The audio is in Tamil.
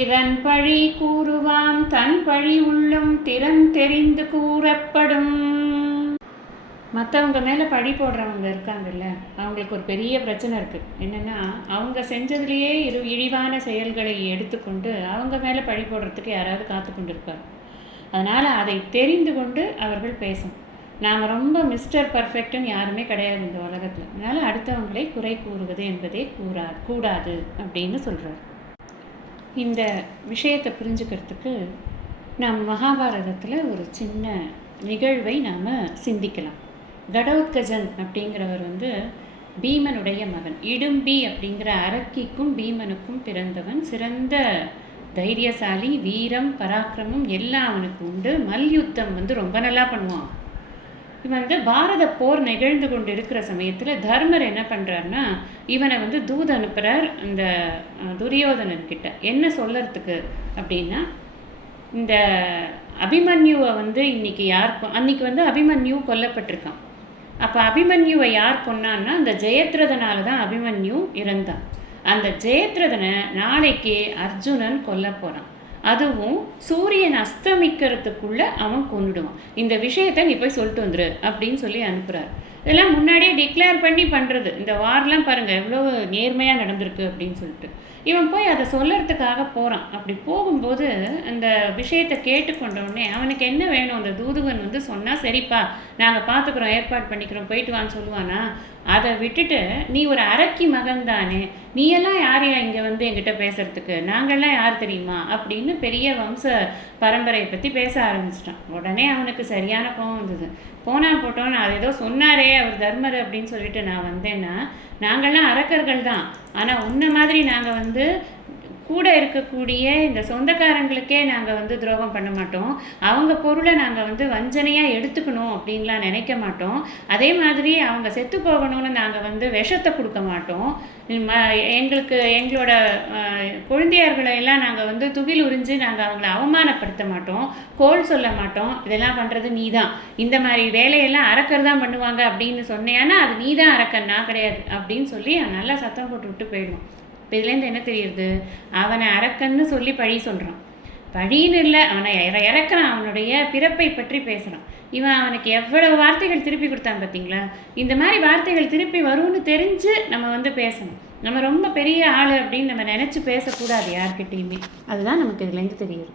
திறன் பழி கூறுவான் தன் பழி உள்ளும் திறன் தெரிந்து கூறப்படும். மற்றவங்க மேலே பழி போடுறவங்க இருக்காங்கல்ல, அவங்களுக்கு ஒரு பெரிய பிரச்சனை இருக்குது. என்னென்னா, அவங்க செஞ்சதுலேயே இழிவான செயல்களை எடுத்துக்கொண்டு அவங்க மேலே பழி போடுறதுக்கு யாராவது காத்து கொண்டு இருப்பார். அதனால் அதை தெரிந்து கொண்டு அவர்கள் பேசணும். நாம் ரொம்ப மிஸ்டர் பர்ஃபெக்ட்னு யாருமே கிடையாது இந்த உலகத்தில். அதனால் அடுத்தவங்களை குறை கூறுவது என்பதே கூடாது அப்படின்னு சொல்கிறார். இந்த விஷயத்தை புரிஞ்சுக்கிறதுக்கு நாம் மகாபாரதத்தில் ஒரு சின்ன நிகழ்வை நாம் சிந்திக்கலாம். கடோத்கஜன் அப்படிங்கிறவர் பீமனுடைய மகன். இடும்பி அப்படிங்கிற அரக்கிக்கும் பீமனுக்கும் பிறந்தவன். சிறந்த தைரியசாலி, வீரம் பராக்கிரமம் எல்லாம் அவனுக்கு உண்டு. மல்யுத்தம் ரொம்ப நல்லா பண்ணுவான். இவன் பாரத போர் நிகழ்ந்து கொண்டு இருக்கிற சமயத்தில் தர்மர் என்ன பண்ணுறாருன்னா, இவனை தூது அனுப்புகிறார் இந்த துரியோதனன் கிட்ட. என்ன சொல்லறதுக்கு அப்படின்னா, இந்த அபிமன்யுவை இன்னைக்கு அன்னைக்கு அபிமன்யு கொல்லப்பட்டிருக்கான். அப்போ அபிமன்யுவை யார் கொன்னான்னா, அந்த ஜெயத்ரதனால தான் அபிமன்யு இறந்தான். அந்த ஜெயத்ரதனை நாளைக்கு அர்ஜுனன் கொல்ல போகிறான். அதுவும் சூரியன் அஸ்தமிக்கிறதுக்குள்ளே அவன் கொண்டுடுவான். இந்த விஷயத்தை நீ போய் சொல்லிட்டு வந்துரு அப்படின்னு சொல்லி அனுப்புகிறார். இதெல்லாம் முன்னாடியே டிக்ளேர் பண்ணி பண்ணுறது. இந்த வார்லாம் பாருங்கள் எவ்வளோ நேர்மையாக நடந்திருக்கு அப்படின்னு சொல்லிட்டு இவன் போய் அதை சொல்லறதுக்காக போகிறான். அப்படி போகும்போது அந்த விஷயத்தை கேட்டுக்கொண்டவுடனே அவனுக்கு என்ன வேணும், அந்த தூதுவன் சொன்னால் சரிப்பா நாங்கள் பார்த்துக்குறோம், ஏற்பாடு பண்ணிக்கிறோம், போயிட்டு வான்னு சொல்லுவானா? அதை விட்டுட்டு, நீ ஒரு அரக்கி மகன் தானே, நீ எல்லாம் யாரையா இங்கே என்கிட்ட பேசுறதுக்கு, நாங்கள்லாம் யார் தெரியுமா அப்படின்னு பெரிய வம்ச பரம்பரையை பற்றி பேச ஆரம்பிச்சிட்டான். உடனே அவனுக்கு சரியான கோவம் வந்தது. போட்டோன்னு அது ஏதோ சொன்னாரே அவர் தர்மர் அப்படின்னு சொல்லிட்டு நான் வந்தேன்னா, நாங்கள்லாம் அரக்கர்கள் தான், ஆனால் உன்ன மாதிரி நாங்கள் கூட இருக்கக்கூடிய இந்த சொந்தக்காரங்களுக்கே நாங்கள் துரோகம் பண்ண மாட்டோம். அவங்க பொருளை நாங்கள் வஞ்சனையாக எடுத்துக்கணும் அப்படின்லாம் நினைக்க மாட்டோம். அதே மாதிரி அவங்க செத்து போகணும்னு நாங்கள் விஷத்தை கொடுக்க மாட்டோம். எங்களோட குழந்தையர்களை எல்லாம் நாங்கள் துகில் உறிஞ்சு நாங்கள் அவங்கள அவமானப்படுத்த மாட்டோம், கோல் சொல்ல மாட்டோம். இதெல்லாம் பண்ணுறது நீ தான். இந்த மாதிரி வேலையெல்லாம் அரக்கர் தான் பண்ணுவாங்க அப்படின்னு சொன்னேன்னா அது நீ தான் அரக்கன், நான் கிடையாது அப்படின்னு சொல்லி நல்லா சத்தம் போட்டு விட்டு போயிடுவோம். இப்போ இதுலேருந்து என்ன தெரியுது, அவனை அரக்கன்னு சொல்லி பழி சொல்கிறான். பழின்னு இல்லை, அவனை இறக்குறான். அவனுடைய பிறப்பை பற்றி பேசுகிறான். இவன் அவனுக்கு எவ்வளவு வார்த்தைகள் திருப்பி கொடுத்தான் பார்த்தீங்களா? இந்த மாதிரி வார்த்தைகள் திருப்பி வரும்னு தெரிஞ்சு நம்ம பேசணும். நம்ம ரொம்ப பெரிய ஆள் அப்படின்னு நம்ம நினச்சி பேசக்கூடாது யார்கிட்டையுமே. அதுதான் நமக்கு இதுலேருந்து தெரியுது.